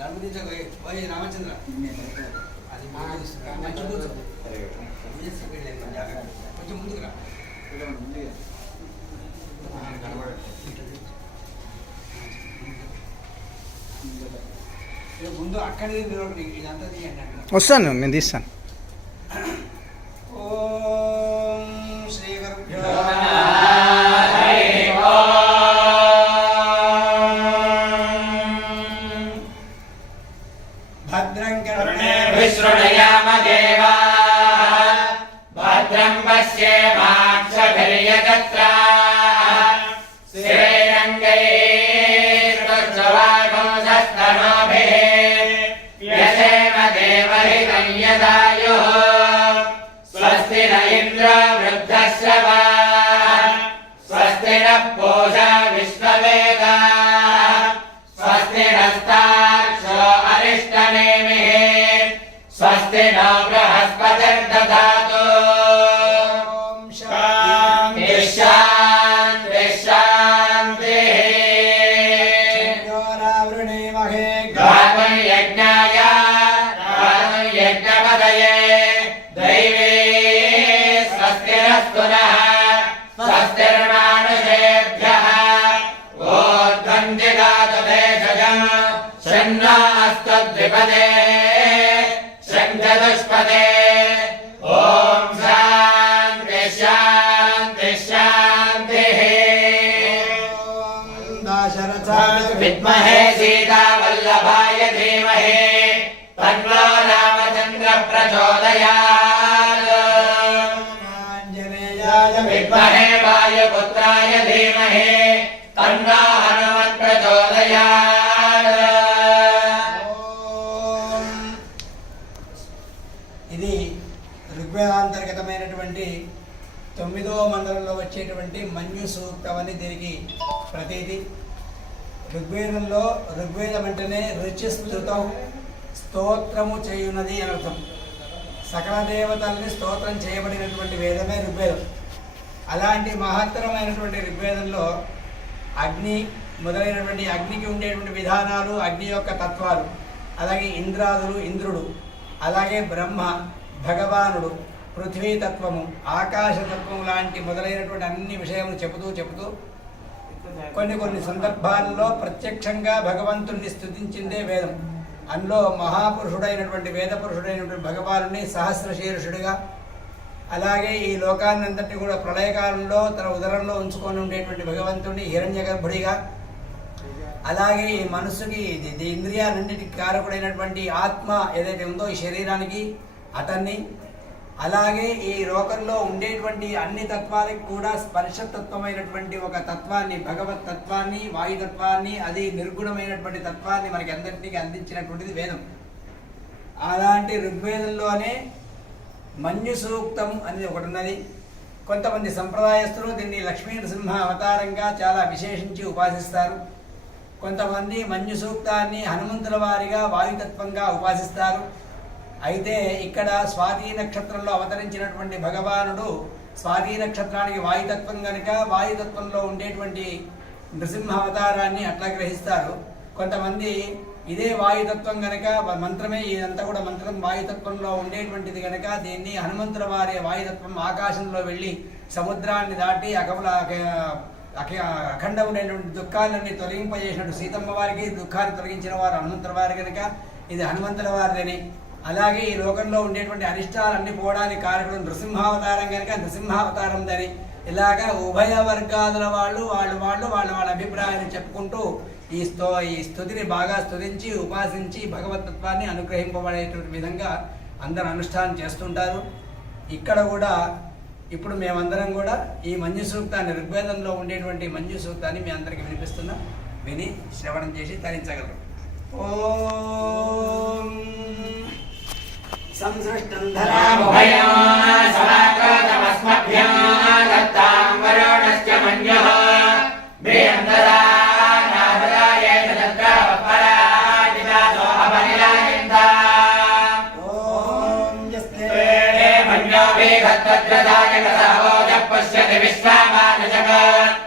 గణపతి పోయి రామచంద్ర. అది మంచి కూర్చో. కొంచెం ముందుకు రా. ముందు ఇదంతా తీయండి వస్తాను నేను తీస్తాను. भद्रं पश्येमाक्षभिर्यजत्राः श्रीरङ्गैस्तवागोधस्तनोभिः यशेम देवहितं यदायुः स्वस्ति न इन्द्रो वृद्धश्रवाः स्वस्ति नः पूषा विद्महे गावयज्ञाय गावयज्ञपदये दैवे स्वस्तिरस्तु नः स्वस्तिर्मानुषेभ्यः ओर्ध्वन्दिगातु भेषजम् शन्नास्तद्विपदे शङ्खदुष्पदे विद्महे सीतावल्लभाय धीमहि तन्नो रामचन्द्र प्रचोदयात् आञ्जनेयाय विद्महे वायुपुत्राय धीमहि तन्नो हनुमत् प्रचोदयात् ఓం. ఇది ఋగ్వేదాంతర్గతమైనటువంటి తొమ్మిదవ మండలంలో వచ్చేటువంటి మన్యు సూక్తం అని దీనికి ప్రతీది ఋగ్వేదంలో ఋగ్వేదం అంటేనే రుచి స్థుతం స్తోత్రము చేయున్నది అని అర్థం. సకల దేవతల్ని స్తోత్రం చేయబడినటువంటి వేదమే ఋగ్వేదం. అలాంటి మహత్తరమైనటువంటి ఋగ్వేదంలో అగ్ని మొదలైనటువంటి అగ్నికి ఉండేటువంటి విధానాలు అగ్ని యొక్క తత్వాలు అలాగే ఇంద్రాదులు ఇంద్రుడు అలాగే బ్రహ్మ భగవానుడు పృథ్వీ తత్వము ఆకాశతత్వం లాంటి మొదలైనటువంటి అన్ని విషయములు చెబుతూ చెబుతూ కొన్ని కొన్ని సందర్భాల్లో ప్రత్యక్షంగా భగవంతుణ్ణి స్థుతించిందే వేదం. అందులో మహాపురుషుడైనటువంటి వేద పురుషుడైనటువంటి భగవానుని సహస్రశీర్షుడిగా అలాగే ఈ లోకాన్నంతటి కూడా ప్రళయకాలంలో తన ఉదరంలో ఉంచుకొని ఉండేటువంటి భగవంతుడిని హిరణ్య గర్భుడిగా అలాగే ఈ మనసుకి ఇది- ఇంద్రియాలన్నిటికి కారకుడైనటువంటి ఆత్మ ఏదైతే ఉందో ఈ శరీరానికి అతన్ని అలాగే ఈ లోకంలో ఉండేటువంటి అన్ని తత్వాలకు కూడా స్పర్శతత్వమైనటువంటి ఒక తత్వాన్ని భగవత్ తత్వాన్ని వాయుతత్వాన్ని అది నిర్గుణమైనటువంటి తత్వాన్ని మనకి అందరికీ అందించినటువంటిది వేదం. అలాంటి ఋగ్వేదంలోనే మన్యు సూక్తం అనేది ఒకటి ఉన్నది. కొంతమంది సంప్రదాయస్తులు దీన్ని లక్ష్మీనరసింహ అవతారంగా చాలా విశేషించి ఉపాసిస్తారు. కొంతమంది మన్యు సూక్తాన్ని హనుమంతుల వారిగా వాయుతత్వంగా ఉపాసిస్తారు. అయితే ఇక్కడ స్వాతి నక్షత్రంలో అవతరించినటువంటి భగవానుడు స్వాతి నక్షత్రానికి వాయుతత్వం కనుక వాయుతత్వంలో ఉండేటువంటి నృసింహ అవతారాన్ని అట్లా గ్రహిస్తారు. కొంతమంది ఇదే వాయుతత్వం కనుక మంత్రమే ఇదంతా కూడా మంత్రం వాయుతత్వంలో ఉండేటువంటిది కనుక దీన్ని హనుమంతుల వారి వాయుతత్వం ఆకాశంలో వెళ్ళి సముద్రాన్ని దాటి అకముల అఖ- అఖండమైనటువంటి దుఃఖాలన్నీ తొలగింపజేసినట్టు సీతమ్మ వారికి దుఃఖాన్ని తొలగించిన వారు హనుమంతుల వారి కనుక ఇది హనుమంతుల వారిని అలాగే ఈ లోకంలో ఉండేటువంటి అరిష్టాలన్నీ పోవడానికి కారణం నృసింహావతారం కనుక నృసింహావతారం దని ఇలాగా ఉభయ వర్గాదుల వాళ్ళు వాళ్ళు వాళ్ళు వాళ్ళ వాళ్ళ అభిప్రాయాన్ని చెప్పుకుంటూ ఈ sto ఈ స్థుతిని బాగా స్తుతించి ఉపాసించి భగవతత్వాన్ని అనుగ్రహింపబడేటువంటి విధంగా అందరు అనుష్ఠానం చేస్తుంటారు. ఇక్కడ కూడా ఇప్పుడు మేమందరం కూడా ఈ మంజు సూక్తాన్ని ఋగ్వేదంలో ఉండేటువంటి మంజు సూక్తాన్ని మీ అందరికి వినిపిస్తున్నాం. విని శ్రవణం చేసి తరించగలరు. ఓం संसृष्टम् धरामुभयोस्मभ्यम् दत्ताम् वरुणश्च मन्यः ब्रियन्ददा पश्यति विश्वामानजग